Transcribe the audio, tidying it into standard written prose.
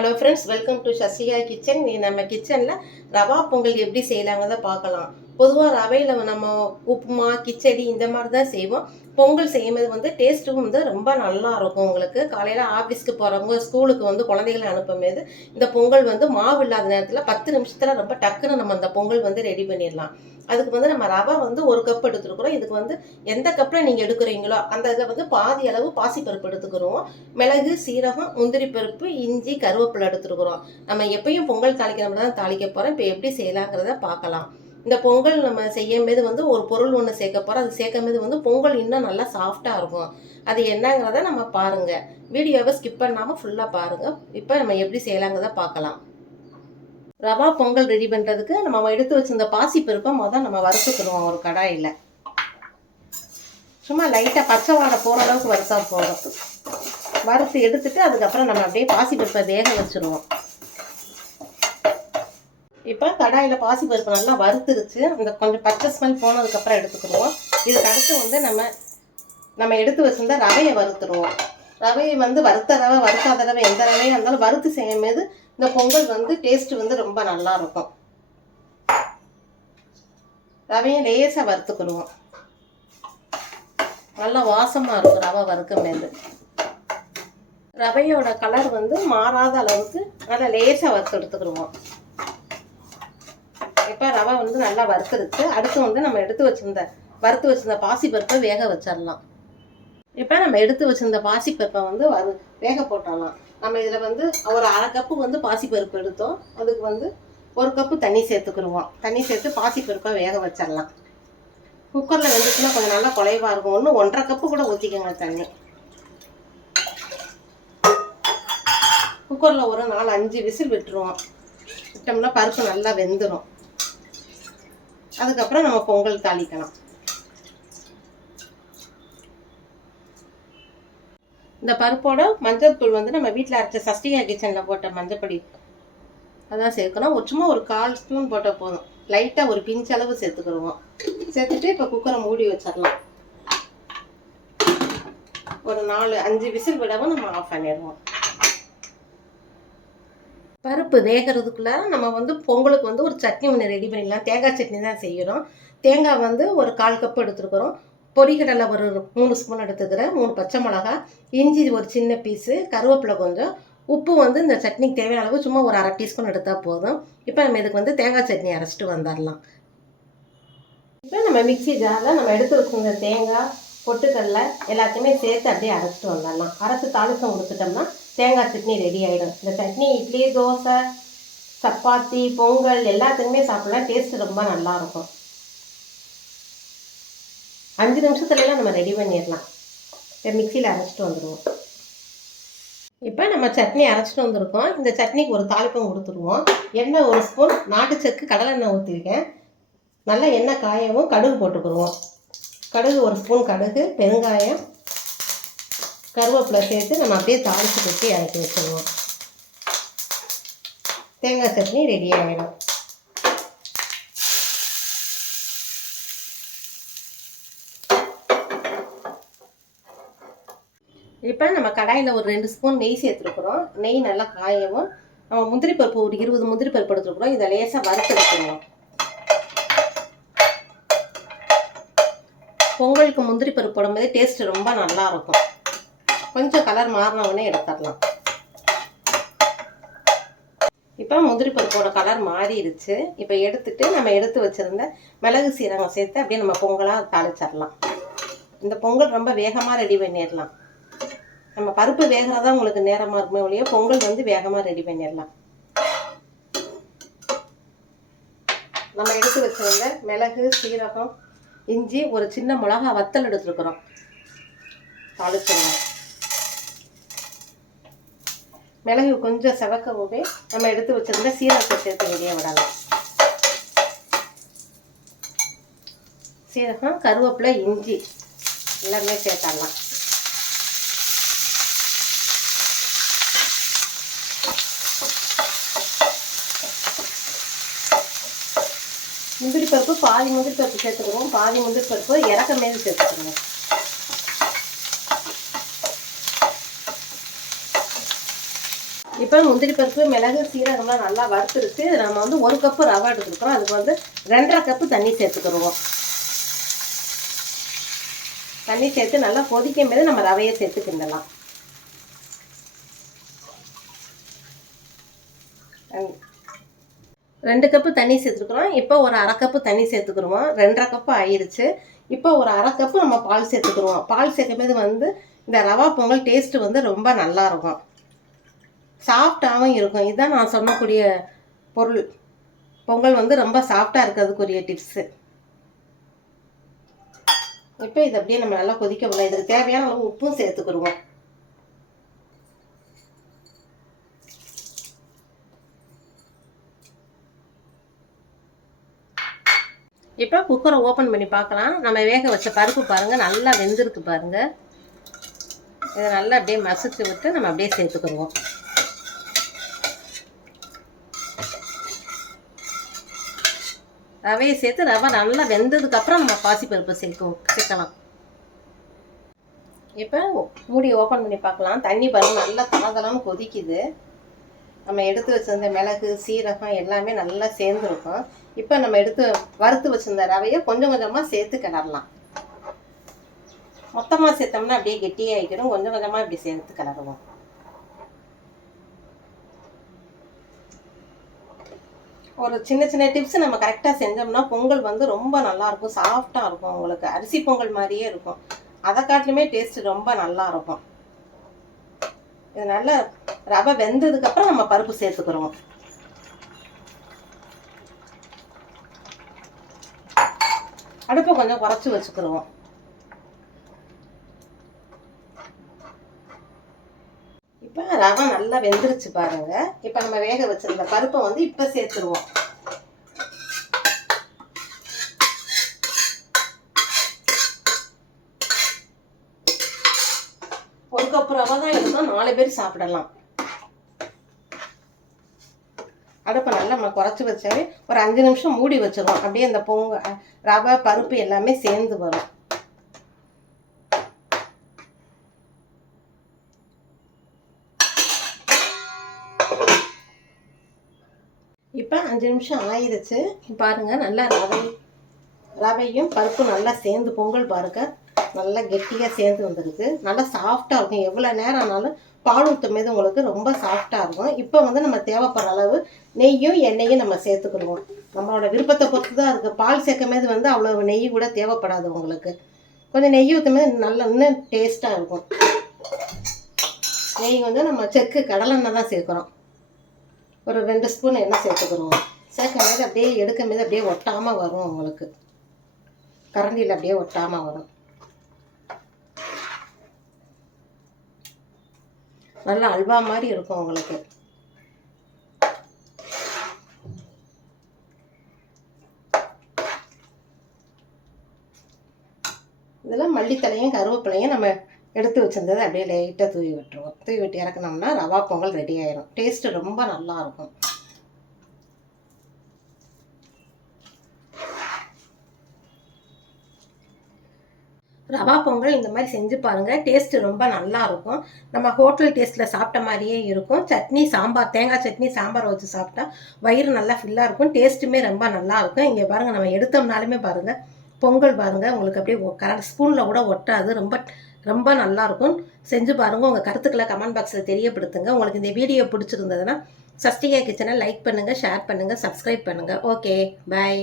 Hello friends, welcome to Sasika kitchen. நம்ம கிச்சனில் ரவா பொங்கல் எப்படி செய்யலாங்கிறத பார்க்கலாம். பொதுவாக ரவையில் நம்ம உப்புமா, கிச்சடி இந்த மாதிரி தான் செய்வோம். பொங்கல் செய்யும்போது டேஸ்ட்டும் ரொம்ப நல்லா இருக்கும். உங்களுக்கு காலையில் ஆஃபீஸ்க்கு போகிறவங்க, ஸ்கூலுக்கு குழந்தைகளை அனுப்பும்போது இந்த பொங்கல் மாவு இல்லாத நேரத்தில் 10 நிமிஷத்தில் ரொம்ப டக்குன்னு நம்ம அந்த பொங்கல் ரெடி பண்ணிடலாம். அதுக்கு நம்ம ரவை 1 கப் எடுத்துருக்குறோம். இதுக்கு எந்த கப்பில் நீங்கள் எடுக்கிறீங்களோ அந்த இதில் பாதி அளவு பாசிப்பருப்பு எடுத்துக்கிறோம். மிளகு, சீரகம், முந்திரி பருப்பு, இஞ்சி, கருவேப்பிலை எடுத்துருக்குறோம். நம்ம எப்பயும் பொங்கல் தாளிக்கிறோம்னா தான் தாளிக்க போகிறோம். இப்போ எப்படி செய்யலாங்கிறத பார்க்கலாம். இந்த பொங்கல் நம்ம செய்யும்போது ஒரு பொருள் ஒன்று சேர்க்க போகிறோம். அது சேர்க்கும்போது பொங்கல் இன்னும் நல்லா சாஃப்டாக இருக்கும். அது என்னங்கிறத நம்ம பாருங்கள். வீடியோவை ஸ்கிப் பண்ணாமல் ஃபுல்லாக பாருங்கள். இப்போ நம்ம எப்படி செய்யலாங்கிறத பார்க்கலாம். ரவா பொங்கல் ரெடி பண்ணுறதுக்கு நம்ம எடுத்து வச்சிருந்த பாசிப்பருப்பை நம்ம வறுத்துக்கிறோம். ஒரு கடாயில் சும்மா லைட்டாக பச்சை வாடை போகிற அளவுக்கு வறுத்தா போதும். வறுத்து எடுத்துட்டு அதுக்கப்புறம் நம்ம அப்படியே பாசிப்பருப்பை வேக வச்சுருவோம். இப்போ கடாயில் பாசிப்பருப்பு நல்லா வறுத்துருச்சு. அந்த கொஞ்சம் பச்சை ஸ்மெல் போனதுக்கப்புறம் எடுத்துக்கிடுவோம். இதுக்கு அடுத்து நம்ம எடுத்து வச்சிருந்தா ரவையை வறுத்துருவோம். ரவையை வறுத்த ரவை, வறுக்காத ரவை, எந்த ரவையாக இருந்தாலும் வறுத்து செய்யும்போது இந்த பொங்கல் டேஸ்ட்டு ரொம்ப நல்லா இருக்கும். ரவையை லேசாக வறுத்துக்கிடுவோம். நல்லா வாசமாக இருக்கும் ரவை வறுக்கும்போது. ரவையோட கலர் மாறாத அளவுக்கு நல்லா லேசாக வறுத்து எடுத்துக்கிடுவோம். இப்போ ரவை நல்லா வறுத்துருச்சு. அடுத்து நம்ம வறுத்து வச்சிருந்த பாசிப்பருப்பை வேக வச்சிடலாம். இப்போ நம்ம எடுத்து வச்சிருந்த பாசிப்பருப்பை வேக போட்டுடலாம். நம்ம இதில் ஒரு அரை கப்பு பாசிப்பருப்பு எடுத்தோம். அதுக்கு 1 கப்பு தண்ணி சேர்த்துக்கிடுவோம். தண்ணி சேர்த்து பாசிப்பருப்பை வேக வச்சிடலாம். குக்கரில் வெந்துச்சுன்னா கொஞ்சம் நல்லா குலைவாக இருக்கும். 1.5 கப்பு கூட ஊற்றிக்கோங்க தண்ணி. குக்கரில் ஒரு 4-5 விசில் விட்டுருவோம். விட்டோம்னா பருப்பு நல்லா வெந்துடும். அதுக்கப்புறம் நம்ம பொங்கல் தாளிக்கலாம். இந்த பருப்போட மஞ்சள் தூள் நம்ம வீட்டில் அரைச்ச சஷ்டிகா கிச்சனில் போட்ட மஞ்சப்பொடி அதான் சேர்க்கணும். சும்மா ஒரு 1/4 ஸ்பூன் போட்டால் போதும். லைட்டாக ஒரு பிஞ்ச் அளவு சேர்த்துக்கிடுவோம். சேர்த்துட்டு இப்போ குக்கரை மூடி வச்சிடலாம். ஒரு 4-5 விசில் விடவும் நம்ம ஆஃப் பண்ணிடுவோம். பருப்பு வேகிறதுக்குள்ள நம்ம பொங்கலுக்கு ஒரு சட்னி ஒன்று ரெடி பண்ணிடலாம். தேங்காய் சட்னி தான் செய்கிறோம். தேங்காய் ஒரு 1/4 கப் எடுத்துருக்குறோம். பொரிகடலை ஒரு 3 ஸ்பூன் எடுத்துக்கிறேன். 3 பச்சை மிளகா, இஞ்சி ஒரு சின்ன பீஸு, கருவேப்பிலை கொஞ்சம், உப்பு இந்த சட்னிக்கு தேவையான அளவு சும்மா ஒரு 1/2 டீஸ்பூன் எடுத்தால் போதும். இப்போ நம்ம இதுக்கு தேங்காய் சட்னி அரைச்சிட்டு வந்துடலாம். இப்போ நம்ம மிக்ஸி ஜாரில் நம்ம எடுத்து வச்சுருந்த தேங்காய், பொட்டுக்கடலை எல்லாத்தையுமே சேர்த்து அப்படியே அரைச்சிட்டு வந்துடலாம். அரைச்சி தாளிசம் கொடுத்துட்டோம்னா தேங்காய் சட்னி ரெடி ஆகிடும். இந்த சட்னி இட்லி, தோசை, சப்பாத்தி, பொங்கல் எல்லாத்துக்குமே சாப்பிடலாம். டேஸ்ட்டு ரொம்ப நல்லாயிருக்கும். 5 நிமிஷத்துலலாம் நம்ம ரெடி பண்ணிடலாம். இப்போ மிக்சியில் அரைச்சிட்டு வந்துடுவோம். இப்போ நம்ம சட்னி அரைச்சிட்டு வந்திருக்கோம். இந்த சட்னிக்கு ஒரு தாளிப்பம் கொடுத்துருவோம். எண்ணெய் 1 ஸ்பூன், நாட்டு சக்கு, கடலெண்ணெய் ஊற்றிருக்கேன். நல்லா எண்ணெய் காயவும் கடுகு போட்டுக்கிடுவோம். கடுகு 1 ஸ்பூன் கடுகு, பெருங்காயம், கருவேப்பிலை சேர்த்து நம்ம அப்படியே தாளித்து கொட்டி இறக்கி வச்சுருவோம். தேங்காய் சட்னி ரெடி ஆகிடும். இப்போ நம்ம கடாயில் ஒரு 2 ஸ்பூன் நெய் சேர்த்துருக்குறோம். நெய் நல்லா காயவும் நம்ம முந்திரி பருப்பு ஒரு 20 முந்திரி பருப்பு எடுத்துருக்குறோம். இதை லேசாக வறுத்து எடுத்துருவோம். பொங்கலுக்கு முந்திரி பருப்பு போடும்போது டேஸ்ட் ரொம்ப நல்லா இருக்கும். கொஞ்சம் கலர் மாறினவுடனே எடுத்துடலாம். இப்போ முந்திரி பருப்போட கலர் மாறிடுச்சு. இப்போ எடுத்துட்டு நம்ம எடுத்து வச்சுருந்த மிளகு, சீரகம் சேர்த்து அப்படியே நம்ம பொங்கலாக தாளிச்சிடலாம். இந்த பொங்கல் ரொம்ப வேகமாக ரெடி பண்ணிடலாம். நம்ம பருப்பு வேகிறதா உங்களுக்கு நேரமாக இருக்குமே ஒழிய பொங்கல் வேகமாக ரெடி பண்ணிடலாம். நம்ம எடுத்து வச்சுருந்த மிளகு, சீரகம், இஞ்சி, ஒரு சின்ன மிளகா வத்தல் எடுத்துருக்குறோம். தாளிச்சிடலாம். மிளகு கொஞ்சம் செவக்கவே நம்ம எடுத்து வச்சிருந்த சீரகத்தை சேர்த்து வெளியே விடலாம். சீரகம், கருவேப்பிலை, இஞ்சி எல்லாமே சேர்த்துடலாம். முந்திரி பருப்பு பாதி முந்திரி பருப்பு சேர்த்துக்குவோம். பாதி முந்திரி பருப்பு இறக்க மேலே சேர்த்துக்குவோம். இப்போ முந்திரி பருப்பு, மிளகு, சீரகம்லாம் நல்லா வறுத்துருச்சு. நம்ம வந்து 1 கப்பு ரவை எடுத்துருக்கோம். அதுக்கு வந்து 2½ கப்பு தண்ணி சேர்த்துக்கிடுவோம். தண்ணி சேர்த்து நல்லா கொதிக்கும் போது நம்ம ரவையை சேர்த்து கிண்டலாம். 2 கப்பு தண்ணி சேர்த்துக்கிறோம். இப்போ ஒரு 1/2 கப்பு தண்ணி சேர்த்துக்கிடுவோம். 2½ கப்பு ஆயிருச்சு. இப்போ ஒரு 1/2 கப்பு நம்ம பால் சேர்த்துக்கிடுவோம். பால் சேர்க்கும்போது வந்து இந்த ரவா பொங்கல் டேஸ்ட்டு வந்து ரொம்ப நல்லா இருக்கும், சாஃப்டாகவும் இருக்கும். இதுதான் நான் சொல்லக்கூடிய பொருள். பொங்கல் வந்து ரொம்ப சாஃப்டாக இருக்கிறதுக்குரிய டிப்ஸு. இப்போ இதை அப்படியே நம்ம நல்லா கொதிக்க விடலாம். இதுக்கு தேவையான அளவு உப்பும் சேர்த்துக்கிடுவோம். இப்போ குக்கரை ஓப்பன் பண்ணி பார்க்கலாம். நம்ம வேக வச்ச பருப்பு பாருங்கள் நல்லா வெந்திருக்கு பாருங்கள். இதை நல்லா அப்படியே மசிச்சு விட்டு நம்ம அப்படியே சேர்த்துக்கிடுவோம். ரவையை சேர்த்து ரவை நல்லா வெந்ததுக்கப்புறம் நம்ம பாசிப்பருப்பு சேர்க்கலாம். இப்போ மூடி ஓப்பன் பண்ணி பார்க்கலாம். தண்ணி பாருங்கள் நல்லா தளதளன்னு கொதிக்குது. நம்ம எடுத்து வச்சிருந்த மிளகு, சீரகம் எல்லாமே நல்லா சேர்ந்துருக்கும். இப்போ நம்ம எடுத்து வறுத்து வச்சிருந்த ரவையை கொஞ்சம் கொஞ்சமாக சேர்த்து கிளறலாம். மொத்தமாக சேர்த்தோம்னா அப்படியே கெட்டியாகிக்கிறோம். கொஞ்சம் கொஞ்சமாக இப்படி சேர்த்து கிளறுவோம். ஒரு சின்ன சின்ன டிப்ஸ் நம்ம கரெக்டாக செஞ்சோம்னா பொங்கல் வந்து ரொம்ப நல்லாயிருக்கும், சாஃப்டாக இருக்கும். உங்களுக்கு அரிசி பொங்கல் மாதிரியே இருக்கும். அதை காட்டிலுமே டேஸ்ட்டு ரொம்ப நல்லா இருக்கும். இது நல்லா ரவை வெந்ததுக்கப்புறம் நம்ம பருப்பு சேர்த்துக்கிறோம். அடுப்பை கொஞ்சம் குறைச்சி வச்சுக்கிறோம். இப்போ ரவை நல்லா வெந்துருச்சு பாருங்க. இப்போ நம்ம வேக வச்சிருந்த பருப்பை வந்து இப்போ சேர்த்துருவோம். ஒரு கப்பு ரவை தான் எடுத்தோம், 4 பேர் சாப்பிடலாம். அடுப்பை நல்லா நம்ம குறைச்சி வச்சாவே ஒரு 5 நிமிஷம் மூடி வச்சிருவோம். அப்படியே அந்த ரவை பருப்பு எல்லாமே சேர்ந்து வரும். இப்போ 5 நிமிஷம் ஆயிடுச்சு. பாருங்க நல்லா ரவையும் பருப்பும் நல்லா சேர்ந்து பொங்கல் பாருங்க நல்லா கெட்டியாக சேர்ந்து வந்துருக்கு. நல்லா சாஃப்டாக இருக்கும். எவ்வளோ நேரம் ஆனாலும் பால் ஊற்றும் போது உங்களுக்கு ரொம்ப சாஃப்டாக இருக்கும். இப்போ வந்து நம்ம தேவைப்படுற அளவு நெய்யும் எண்ணெயும் நம்ம சேர்த்துக்கிடுவோம். நம்மளோட விருப்பத்தை பொறுத்து தான் இருக்குது. பால் சேர்க்கும் போது வந்து அவ்வளோ நெய் கூட தேவைப்படாது உங்களுக்கு. கொஞ்சம் நெய் ஊற்றும் போது நல்லா இன்னும் டேஸ்ட்டாக இருக்கும். நெய் வந்து நம்ம செக்கு கடலெண்ணெய் தான் சேர்க்குறோம். ஒரு 2 ஸ்பூன் எண்ணெய் சேர்த்துக்கிறோம். சேர்க்கும் போது அப்படியே எடுக்கும் போது அப்படியே ஒட்டாமல் வரும். உங்களுக்கு கரண்டியில் அப்படியே ஒட்டாமல் வரும். நல்லா அல்வா மாதிரி இருக்கும் உங்களுக்கு. இதெல்லாம் மல்லித்தலையும் கருவேப்பிலையும் நம்ம எடுத்து வச்சிருந்ததை அப்படியே லைட்டாக தூவி விட்டுருவோம். தூவி விட்டு இறக்கணும்னா ரவா பொங்கல் ரெடி ஆயிடும். டேஸ்ட்டு ரொம்ப நல்லா இருக்கும். ரவா பொங்கல் இந்த மாதிரி செஞ்சு பாருங்கள். டேஸ்ட்டு ரொம்ப நல்லா இருக்கும். நம்ம ஹோட்டல் டேஸ்ட்டில் சாப்பிட்ட மாதிரியே இருக்கும். சட்னி சாம்பார், தேங்காய் சட்னி சாம்பார் வச்சு சாப்பிட்டா வயிறு நல்லா ஃபில்லாக இருக்கும். டேஸ்ட்டுமே ரொம்ப நல்லா இருக்கும். இங்கே பாருங்கள் நம்ம எடுத்தோம்னாலுமே பாருங்கள் பொங்கல் பாருங்கள் உங்களுக்கு அப்படியே ஸ்பூனில் கூட ஒட்டாது. ரொம்ப ரொம்ப நல்லாயிருக்கும். செஞ்சு பாருங்கள். உங்கள் கருத்துக்களை கமெண்ட் பாக்ஸில் தெரியப்படுத்துங்க. உங்களுக்கு இந்த வீடியோ பிடிச்சிருந்ததுன்னா சஷ்டிகா கிச்சனை லைக் பண்ணுங்கள், ஷேர் பண்ணுங்கள், சப்ஸ்கிரைப் பண்ணுங்கள். ஓகே, பாய்.